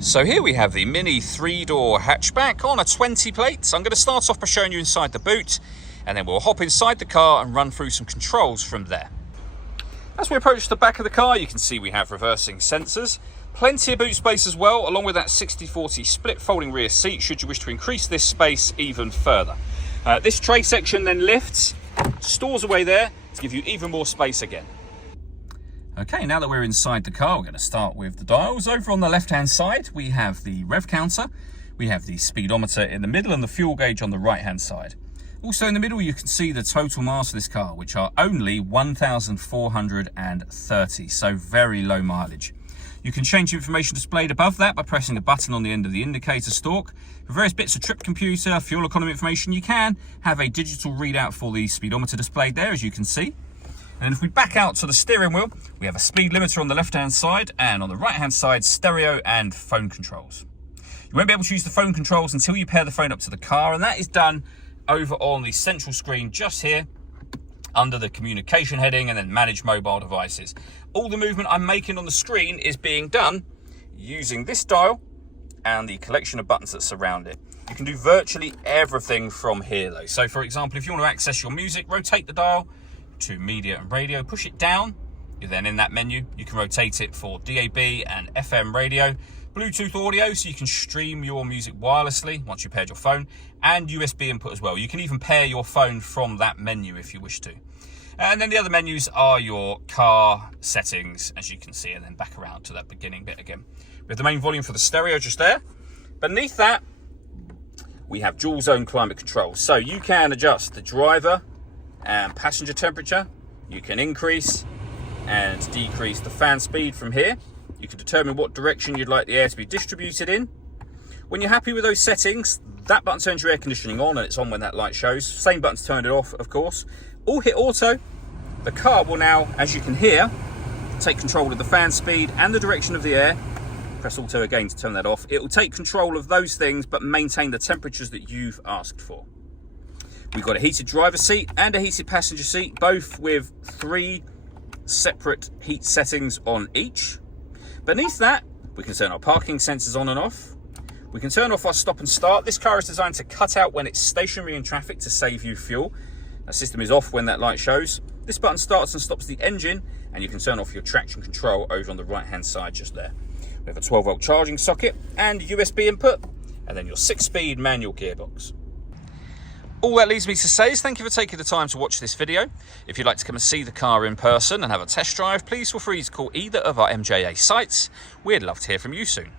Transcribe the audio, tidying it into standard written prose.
So here we have the Mini 3-door hatchback on a 20 plate. So I'm going to start off by showing you inside the boot, and then we'll hop inside the car and run through some controls from there. As we approach the back of the car, you can see we have reversing sensors, plenty of boot space as well, along with that 60/40 split folding rear seat should you wish to increase this space even further. This tray section then lifts, stores away there to give you even more space again. Okay, now that we're inside the car, we're going to start with the dials. Over on the left-hand side, we have the rev counter, we have the speedometer in the middle, and the fuel gauge on the right-hand side. Also in the middle, you can see the total miles for this car, which are only 1,430, so very low mileage. You can change information displayed above that by pressing the button on the end of the indicator stalk. For various bits of trip computer, fuel economy information, you can have a digital readout for the speedometer displayed there, as you can see. And if we back out to the steering wheel, we have a speed limiter on the left-hand side, and on the right-hand side, stereo and phone controls. You won't be able to use the phone controls until you pair the phone up to the car, and that is done over on the central screen just here, under the communication heading, and then manage mobile devices. All the movement I'm making on the screen is being done using this dial and the collection of buttons that surround it. You can do virtually everything from here though. So for example, if you want to access your music, rotate the dial to media and radio, push it down, you're then in that menu. You can rotate it for DAB and FM radio, Bluetooth audio, so you can stream your music wirelessly once you paired your phone, and USB input as well. You can even pair your phone from that menu if you wish to. And then the other menus are your car settings, as you can see, and then back around to that beginning bit again. We have the main volume for the stereo just there. Beneath that, we have dual zone climate control. So you can adjust the driver and passenger temperature. You can increase and decrease the fan speed from here. You can determine what direction you'd like the air to be distributed in. When you're happy with those settings, that button turns your air conditioning on, and it's on when that light shows. Same button to turn it off, of course. All hit auto. The car will now, as you can hear, take control of the fan speed and the direction of the air. Press auto again to turn that off. It will take control of those things, but maintain the temperatures that you've asked for. We've got a heated driver's seat and a heated passenger seat, both with 3 separate heat settings on each. Beneath that, we can turn our parking sensors on and off. We can turn off our stop and start. This car is designed to cut out when it's stationary in traffic to save you fuel. That system is off when that light shows. This button starts and stops the engine, and you can turn off your traction control over on the right-hand side just there. We have a 12-volt charging socket and USB input, and then your 6-speed manual gearbox. All that leaves me to say is thank you for taking the time to watch this video. If you'd like to come and see the car in person and have a test drive, please feel free to call either of our MJA sites. We'd love to hear from you soon.